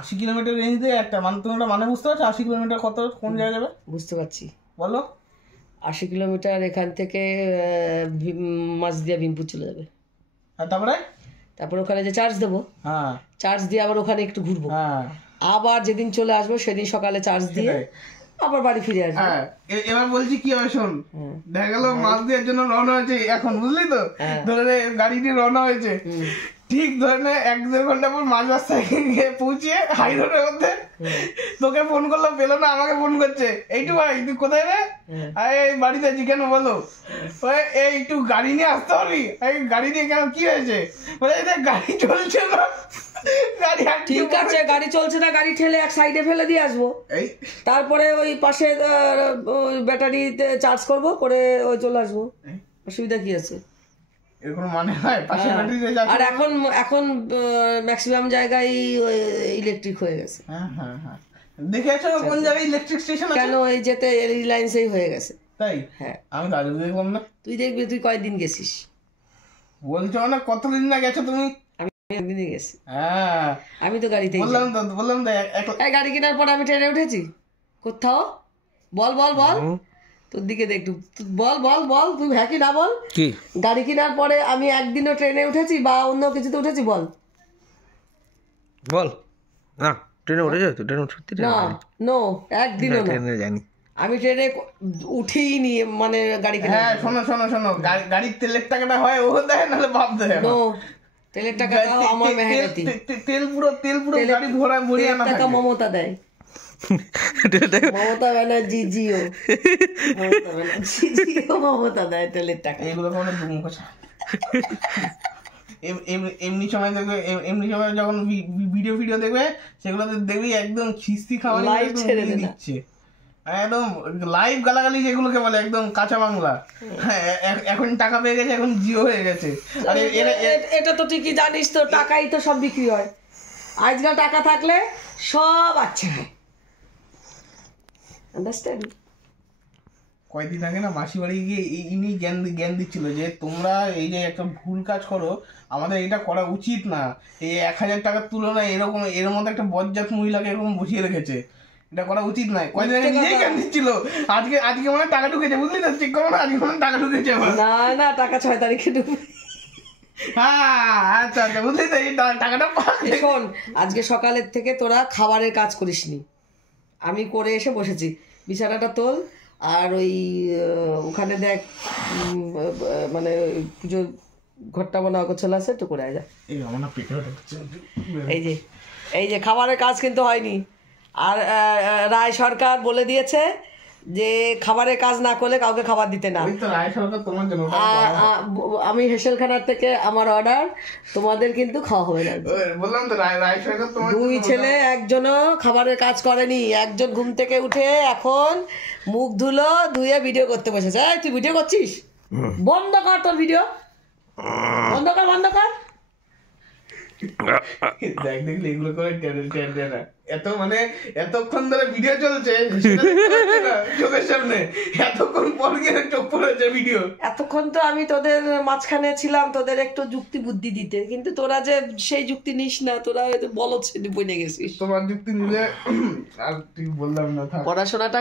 80 kilometre range দিয়ে একটা মানে তুমি মানে বুঝতে পারছো 80 কিলোমিটার কত কোন জায়গায় যাবে? বুঝতে পারছি। বলো। 80 কিলোমিটার এখান থেকে মাঝদিয়া ভীমপুর চলে যাবে। আর তারপরে ওখানে যে চার্জ দেবো, হ্যাঁ চার্জ দিয়ে আবার ওখানে একটু ঘুরবো, হ্যাঁ আবার যেদিন চলে আসবো সেদিন সকালে চার্জ দিয়ে আবার বাড়ি ফিরে আসবো। হ্যাঁ এবার বলছি কি হবে শোন, দেখা গেল মাছ দেওয়ার জন্য রওনা হয়েছে এখন, বুঝলি তো, ধরে গাড়ি নিয়ে রওনা হয়েছে, ঠিক ধরে 1-1.5 ঘন্টা পর মাঝ রাস্তায় গিয়ে পৌঁছিয়ে হাই রোডের মধ্যে তোকে ফোন করলাম, পেলো না, আমাকে ফোন করছে, এইটু ভাই তুই কোথায় রে? এই বাড়িতে আছি। কেন বলো? এইটু গাড়ি নিয়ে আসতে পারবি? গাড়ি নিয়ে কেন, কি হয়েছে? বলে গাড়ি চলছে না। ঠিক আছে, গাড়ি চলছে না, গাড়ি ঠেলে এক সাইডে ফেলে দিয়ে আসবো, তারপরে ওই পাশে ব্যাটারিতে চার্জ করবো, করে ওই চলে আসবো, অসুবিধা কি আছে? আর এখন ম্যাক্সিমাম জায়গায় ইলেকট্রিক হয়ে গেছে। দেখেছো কোন জায়গায় ইলেকট্রিক স্টেশন আছে? কেন এই যেতে রিলায়েন্সেই হয়ে গেছে। তাই? হ্যাঁ, আমি তো আজ দেখলাম না। তুই দেখবি, তুই কয়দিন গেছিস? বলছো না কতদিন না গেছো তুমি? আমি একদিনই গেছি। হ্যাঁ, আমি তো গাড়িতেই বললাম তো গাড়ি কেনার পর আমি ট্রেনে উঠেছি কোথাও? বল বল বল, তোর দিকে দেখ, বল বল বল, তুই হ্যাঁ কি না বল। কি গাড়ি কেনার পরে আমি একদিনও ট্রেনে উঠেছি বা অন্য কিছুতে উঠেছি? বল বল। না ট্রেনে উঠেছো? তুই ট্রেনে সত্যি? না, নো, একদিনও না। ট্রেনে জানি আমি ট্রেনে উঠিনি, মানে গাড়ি কেনা। হ্যাঁ শোনো শোনো শোনো, গাড়ির তেলের টাকাটা হয় ও দেয়, নাহলে বাপ দেয়। নো, তেলের টাকাটাও আমার মেহনতি। তেল পুরো গাড়ি ভরা ভরিয়ে আনা টাকা মমতা দেয়। মমতা ব্যানার্জি জিও, মমতা দেয় তেলের টাকা। এগুলো কোনো এমনি সময় দেখবে, এমনি সময় যখন ভিডিও দেখবে, সেগুলোতে দেখবি একদম খিস্তি খাওয়া ছেড়ে দিচ্ছে, একদম লাইভ গালাগালি যেগুলোকে বলে, একদম কাঁচা বাংলা। এখন টাকা পেয়ে গেছে, এখন জিও হয়ে গেছে। আর এটা তো ঠিকই জানিস তো, টাকাই তো সব বিক্রি হয়। আজকাল টাকা থাকলে সব আচ্ছা হয়। আন্ডারস্ট্যান্ড? কয়েকদিন আগে না মাসি বাড়ি গিয়ে ইনি জ্ঞান দিচ্ছিল যে তোমরা এই যে একটা ভুল কাজ করো, আমাদের এটা করা উচিত না। এই 1000 টাকার তুলনায় এর মধ্যে একটা বজ্জাত মহিলাকে এরকম বসিয়ে রেখেছে, এটা করা উচিত নয়। কয়েকদিন আগে নিজেই জ্ঞান দিচ্ছিল। আজকে মানে টাকা ঢুকেছে, বুঝলি না? চেক করো না, আজকে মানে টাকা ঢুকেছে। না না, টাকা 6 তারিখে ঢুকবে। হ্যাঁ আচ্ছা আচ্ছা, বুঝলি তো, এই টাকাটা শোন, আজকে সকালের থেকে তোরা খাবারের কাজ করিসনি, আমি করে এসে বসেছি। বিছানাটা তোল, আর ওই ওখানে দেখ মানে পুজো ঘরটা মনে অগোছাল আছে, একটু করে যা। এই যে খাবারের কাজ কিন্তু হয়নি। আর রায় সরকার বলে দিয়েছে যে খাবারের কাজ না করলে কাউকে খাবার দিতে না। আমি হেসেলখানার থেকে আমার অর্ডার, তোমাদের কিন্তু খাওয়া হবে না। বললাম তো, দুই ছেলে একজনও খাবারের কাজ করেনি। একজন ঘুম থেকে উঠে এখন মুখ ধুলো, ধুয়ে ভিডিও করতে বসেছে। তুই ভিডিও করছিস? বন্ধ কর তোর ভিডিও, বন্ধ কর, বন্ধ কর। দেখ দেখলে এগুলো করে এত মানে এতক্ষণ ধরে ভিডিও চলছে চোখের সামনে, এতক্ষণ পর গিয়ে চোখ পড়েছে ভিডিও। এতক্ষণ তো আমি তোদের মাঝখানে ছিলাম, তোদের একটু যুক্তি বুদ্ধি দিতে, কিন্তু তোরা যে সেই যুক্তি নিস না, তোরা বলদ বনে গেছিস। তোমার যুক্তি নিলে আর তুই বললাম না, পড়াশোনাটা